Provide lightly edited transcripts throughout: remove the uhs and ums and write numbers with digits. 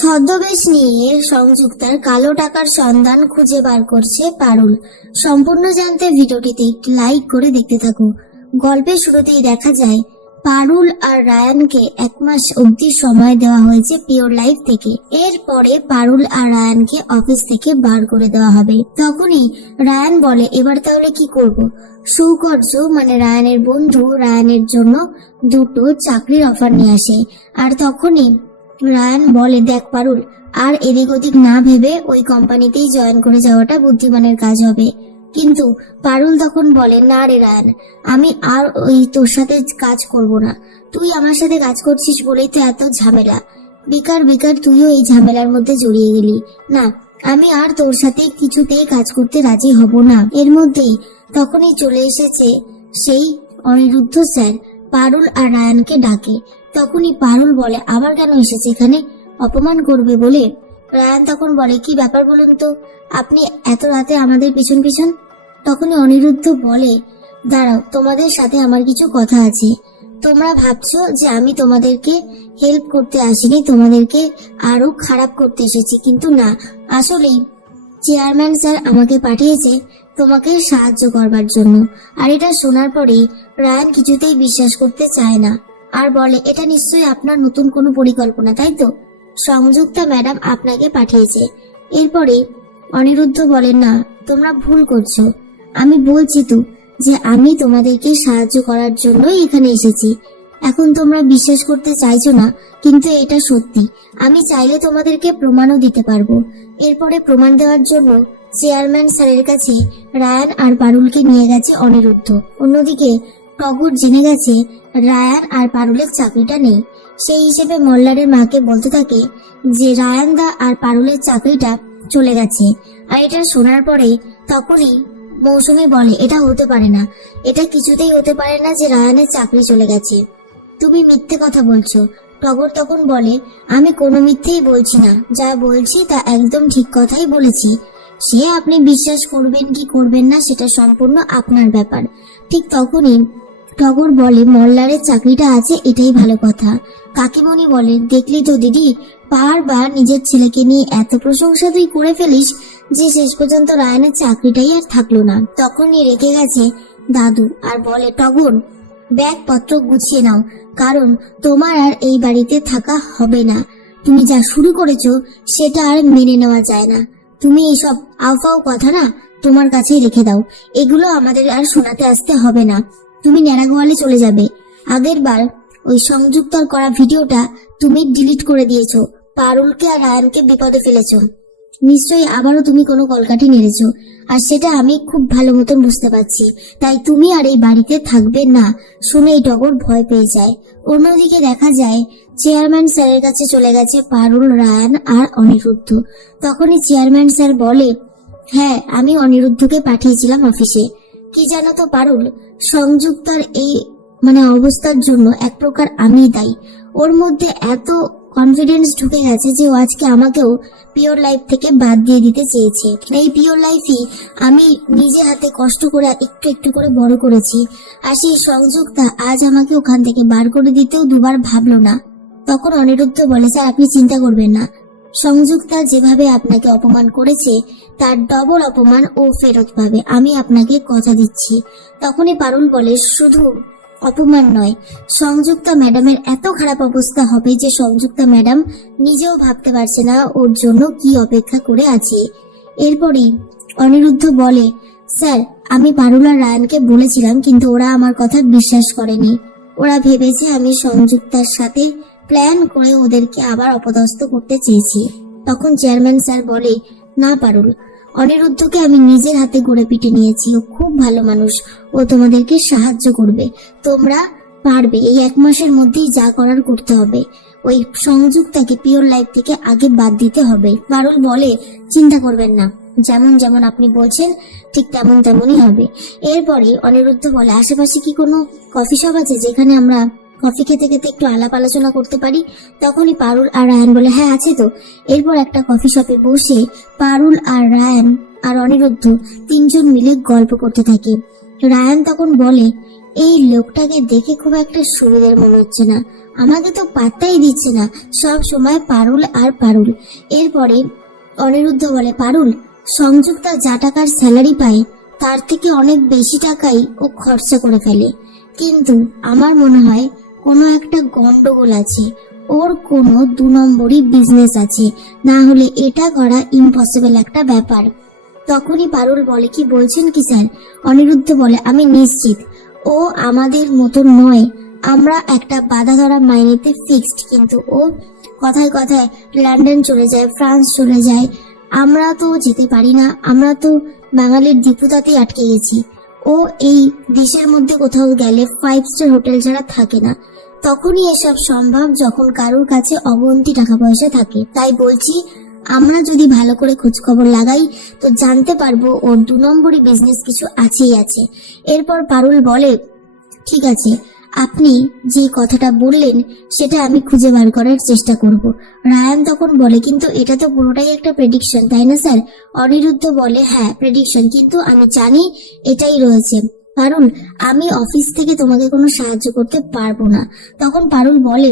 ছদ্মবেশ নিয়ে সংযুক্তার কালো টাকার সন্ধান খুঁজে বার করছে পারুল। সম্পূর্ণ জানতে ভিডিওটিতে একটি লাইক করে দেখতে থাকো। গল্পের শুরুতেই দেখা যায় পারুল আর রায়ানকে 1 মাস অবধি সময় দেওয়া হয়েছে পিওর লাইফ থেকে। এরপরে পারুল আর রায়ানকে অফিস থেকে বার করে দেওয়া হবে। তখনই রায়ান বলে, এবার তাহলে কি করব? সৌকর্য মানে রায়ানের বন্ধু রায়ানের জন্য 2টো চাকরির অফার নিয়ে আসে। আর তখনই রায়ান বলে, দেখ পারুল, আর এদিক ওদিক না ভেবে ওই কোম্পানিতেই জয়েন করে যাওয়াটা বুদ্ধিমানের কাজ হবে। কিন্তু পারুল তখন বলে, না রে রায়ান, আমি আর ওই তোর সাথে কাজ করব না। তুই আমার সাথে কাজ করছিস বলেই তো এত ঝামেলা। বেকার বেকার তুইও এই ঝামেলার মধ্যে জড়িয়ে গেলি। না, আমি আর তোর সাথে কিছুতেই কাজ করতে রাজি হব না। এর মধ্যেই তখনই চলে এসেছে সেই অনিরুদ্ধ স্যার। পারুল আর রায়ানকে ডাকে। তখনই পারুল বলে, আবার কেন এসেছে এখানে? অপমান করবে বলে? রায়ান তখন বলে, কি ব্যাপার বলুন তো, আপনি এত রাতে আমাদের পিছন পিছন? তখনই অনিরুদ্ধ বলে, দাঁড়াও, তোমাদের সাথে আমার কিছু কথা আছে। তোমরা ভাবছো যে আমি তোমাদেরকে হেল্প করতে আসিনি, তোমাদেরকে আরো খারাপ করতে এসেছি, কিন্তু না, আসলেই চেয়ারম্যান স্যার আমাকে পাঠিয়েছে তোমাকে সাহায্য করবার জন্য। আর এটা শোনার পরেই রায়ান কিছুতেই বিশ্বাস করতে চায় না, আর বলে, এটা নিশ্চয়ই আপনার নতুন কোনো পরিকল্পনা, তাই তো? সংযুক্তা ম্যাডাম আপনাকে পাঠিয়েছে। এরপরে অনিরুদ্ধ বলে, না, তোমরা ভুল করছো। আমি বলছি তো যে আমি তোমাদেরকে সাহায্য করার জন্যই এখানে এসেছি। এখন তোমরা বিশ্বাস করতে চাইছো না, কিন্তু এটা সত্যি। আমি চাইলে তোমাদেরকে প্রমাণও দিতে পারবো। এরপরে প্রমাণ দেওয়ার জন্য চেয়ারম্যান স্যারের কাছে রায়ান আর পারুলকে নিয়ে গেছে অনিরুদ্ধ। অন্যদিকে টগর জেনে গেছে রায়ান আর পারুলের চাকরিটা নেই। সেই হিসেবে মল্লারের মাকে বলতে থাকে যে রায়ান দা আর পারুলের চাকরিটা চলে গেছে। আর এটা শোনার পরে তখনই মৌসুমী বলে, এটা হতে পারে না, এটা কিছুতেই হতে পারে না যে রায়ানের চাকরি চলে গেছে। তুমি মিথ্যে কথা বলছো। টগর তখন বলে, আমি কোনো মিথ্যেই বলছি না, যা বলছি তা একদম ঠিক কথাই বলেছি। সে আপনি বিশ্বাস করবেন কি করবেন না সেটা সম্পূর্ণ আপনার ব্যাপার। ঠিক তখনই টগর বলে, মল্লারের চাকরিটা আছে, এটাই ভালো কথা। কাকিমণি বলে, দেখলি তো দিদি, বারবার নিজের ছেলেকে নিয়ে এত প্রশংসা তুই করে ফেলিস যে শেষ পর্যন্ত রায়ানের চাকরিটাই আর থাকলো না। তখনই রেগে গেছে দাদু আর বলে, টগর, ব্যাগপত্র গুছিয়ে নাও, কারণ তোমার আর এই বাড়িতে থাকা হবে না। তুমি যা শুরু করেছো সেটা আর মেনে নেওয়া যায় না। তুমি এইসব আউফাও কথা না তোমার কাছেই রেখে দাও, এগুলো আমাদের আর শোনাতে আসতে হবে না। তুমি ন্যাড়াগোয়ালে চলে যাবে। আগের বার ওই সংযুক্তর করা ভিডিওটা তুমি ডিলিট করে দিয়েছো, পারুলকে আর রায়ানকে বিপদে ফেলেছো। নিশ্চয়ই আবারও তুমি কোনো কলকাঠি নেড়েছো, আর সেটা আমি খুব ভালো মতন বুঝতে পারছি। তাই তুমি আর এই বাড়িতে থাকবে না। শুনেই টগর ভয় পেয়ে যায়। অন্যদিকে দেখা যায় চেয়ারম্যান স্যারের কাছে চলে গেছে পারুল, রায়ান আর অনিরুদ্ধ। তখনই চেয়ারম্যান স্যার বলে, হ্যাঁ, আমি অনিরুদ্ধকে পাঠিয়েছিলাম অফিসে। কি জানো তো পারুল, সংযুক্তার এই অবস্থার জন্য এক প্রকার আমি দায়ী। ওর মধ্যে এত কনফিডেন্স ঢুকে গেছে যে ও আজকে আমাকেও পিওর লাইফ থেকে বাদ দিয়ে দিতে চেয়েছে। এই পিওর লাইফই আমি নিজে হাতে কষ্ট করে একটু একটু করে বড় করেছি। আর সেই সংযুক্তা আজ আমাকে ওখান থেকে বার করে দিতেও দুবার ভাবলো না। তখন অনিরুদ্ধ বলে, স্যার আপনি চিন্তা করবেন না, সংযুক্তা যেভাবে আপনাকে অপমান করেছে তার ডবল অপমান ও ফেরত পাবে, আমি আপনাকে কথা দিচ্ছি। তখনই পারুল বলে, শুধু অপমান নয়, সংযুক্তা ম্যাডামের এত খারাপ অবস্থা হবে যে সংযুক্তা ম্যাডাম নিজেও ভাবতে পারছে না ওর জন্য কি অপেক্ষা করে আছে। এরপরই অনিরুদ্ধ বলে, স্যার আমি পারুল আর রায়ানকে বলেছিলাম, কিন্তু ওরা আমার কথা বিশ্বাস করেনি। ওরা ভেবেছে আমি সংযুক্তার সাথে প্ল্যান করে ওদেরকে আবার অপদস্থ করতে চেয়েছি। তখন চেয়ারম্যান স্যার বলে, না পারুল, অনিরুদ্ধকে আমি নিজের হাতে গড়ে পিটে নিয়েছি, ও খুব ভালো মানুষ, ও তোমাদেরকে সাহায্য করবে। তোমরা পারবে, এই 1 মাসের মধ্যেই যা করার করতে হবে। ওই সংযুক্তাকে পিওর লাইফ থেকে আগে বাদ দিতে হবে। পারুল বলে, চিন্তা করবেন না, যেমন যেমন আপনি বলছেন ঠিক তেমন তেমনই হবে। এরপরে অনিরুদ্ধ বলে, আশেপাশে কি কোনো কফি শপ আছে যেখানে আমরা কফি খেতে খেতে একটু আলাপ আলোচনা করতে পারি? তখনই পারুল আর রায়ান বলে, হ্যাঁ আছে তো। এরপর একটা কফি শপে বসে পারুল আর রায়ান আর অনিরুদ্ধ 3 জন মিলে গল্প করতে থাকে। রায়ান তখন বলে, এই লোকটাকে দেখে খুব একটা সুবিধার মনে হচ্ছে না, আমাকে তো পাত্তাই দিচ্ছে না, সব সময় পারুল আর পারুল। এরপরে অনিরুদ্ধ বলে, পারুল, সংযুক্তা যা টাকার স্যালারি পায় তার থেকে অনেক বেশি টাকাই ও খরচা করে ফেলে, কিন্তু আমার মনে হয় কোনো একটা গন্ডগোল আছে, ওর কোনো 2 নম্বরই বিজনেস আছে, না হলে এটা করা ইম্পসিবল একটা ব্যাপার। তখনই পারুল বলে, কি বলছেন কি স্যার? অনিরুদ্ধ বলে, আমি নিশ্চিত ও আমাদের মতো নয়, আমরা একটা বাধা ধরা মাইনেতে ফিক্সড, কিন্তু ও কথায় কথায় লন্ডন চলে যায়, ফ্রান্স চলে যায়, আমরা তো যেতে পারি না, আমরা তো বাঙালির দীপুতাতেই আটকে গেছি। ও এই দেশের মধ্যে কোথাও গেলে 5 স্টার হোটেল ছাড়া থাকে না। তখনই এসব সম্ভব যখন কারোর কাছে অগন্তি টাকা পয়সা থাকে। তাই বলছি, আমরা যদি ভালো করে খোঁজ খবর লাগাই তো জানতে পারবো ওর 2 নম্বরই বিজনেস কিছু আছেই আছে। এরপর পারুল বলে, ঠিক আছে, আপনি যে কথাটা বললেন সেটা আমি খুঁজে বার করার চেষ্টা করব। রায়ান তখন বলে, কিন্তু এটা তো পুরোটাই একটা প্রেডিকশন, তাই না স্যার? অনিরুদ্ধ বলে, হ্যাঁ প্রেডিকশন, কিন্তু আমি জানি এটাই রয়েছে। পারুল, আমি অফিস থেকে তোমাকে কোনো সাহায্য করতে পারবো না। তখন পারুল বলে,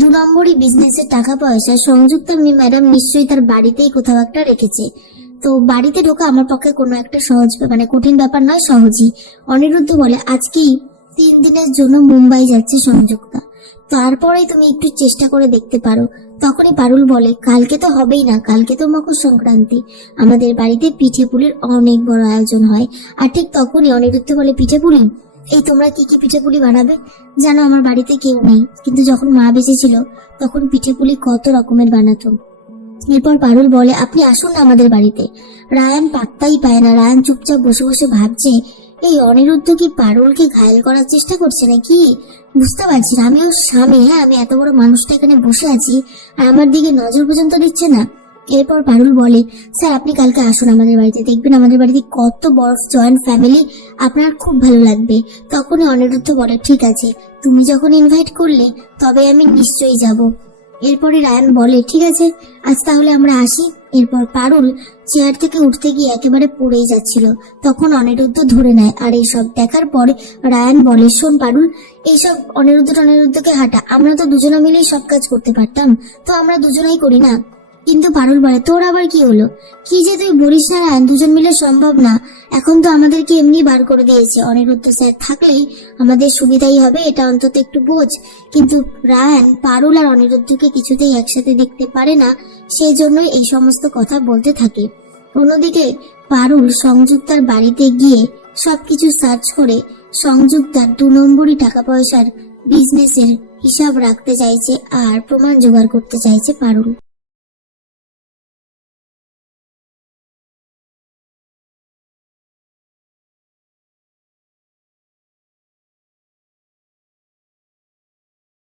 2 নম্বরই বিজনেসের টাকা পয়সা সংযুক্তা ম্যাডাম নিশ্চয়ই তার বাড়িতেই কোথাও একটা রেখেছে, তো বাড়িতে ঢোকা আমার পক্ষে কোনো একটা সহজ কঠিন ব্যাপার নয়, সহজই। অনিরুদ্ধ বলে, আজকেই 3 দিনের জন্য মুম্বাই যাচ্ছে সংযুক্তা, তারপরেই তুমি একটু চেষ্টা করে দেখতে পারো। তখনই পারুল বলে, কালকে তো হবেই না, কালকে তো মকর সংক্রান্তি, আমাদের বাড়িতে পিঠে পুলির অনেক বড় আয়োজন হয়। আর ঠিক তখনই অনিরুদ্ধ বলে, পিঠে পুলি? এই তোমরা কি কি পিঠে পুলি বানাবে? জানো আমার বাড়িতে কেউ নেই, কিন্তু যখন মা বেঁচে ছিল তখন পিঠে পুলি কত রকমের বানাতো। এরপর পারুল বলে, আপনি আসুন না আমাদের বাড়িতে। রায়ান পাত্তাই পায় না, রায়ান চুপচাপ বসে বসে ভাবছে, এই অনিরুদ্ধ কি পারুলকে ঘায়েল করার চেষ্টা করছে নাকি? বুঝতে পারছি না, আমি ওর স্বামী, হ্যাঁ, আমি এত বড় মানুষটা এখানে বসে আছি আর আমার দিকে নজর পর্যন্ত দিচ্ছে না। এরপর পারুল বলে, স্যার আপনি কালকে আসুন আমাদের বাড়িতে, দেখবেন আমাদের বাড়িতে কত বড় জয়েন্ট ফ্যামিলি, আপনার খুব ভালো লাগবে। তখনই অনিরুদ্ধ বলে, ঠিক আছে, তুমি যখন ইনভাইট করলে তবে আমি নিশ্চয়ই যাব। এরপরে রায়ান বলে, ঠিক আছে, আজ তাহলে আমরা আসি। এরপর পারুল চেয়ার থেকে উঠতে গিয়ে একেবারে পড়েই যাচ্ছিল, তখন অনিরুদ্ধ ধরে নেয়। আর এইসব দেখার পর রায়ান বলে, শোন পারুল, এইসব অনিরুদ্ধকে হাঁটা, আমরা তো দুজনে মিলেই সব কাজ করতে পারতাম, তো আমরা দুজনেই করি না। কিন্তু পারুল বলে, তোর আবার কি হলো? কি যে তুই বলিস না রায়ান, দুজন মিলে সম্ভব না, এখন তো আমাদেরকে এমনি বার করে দিয়েছে, অনিরুদ্ধ স্যার থাকলেই আমাদের সুবিধাই হবে, এটা অন্তত একটু বোঝ। কিন্তু রায়ান পারুল আর অনিরুদ্ধকে কিছুতেই একসাথে দেখতে পারে না, সেই জন্যই এই সমস্ত কথা বলতে থাকে। অন্যদিকে পারুল সংযুক্তার বাড়িতে গিয়ে সবকিছু সার্চ করে সংযুক্তার 2 নম্বরই টাকা পয়সার বিজনেসের হিসাব রাখতে চাইছে আর প্রমাণ জোগাড় করতে চাইছে পারুল।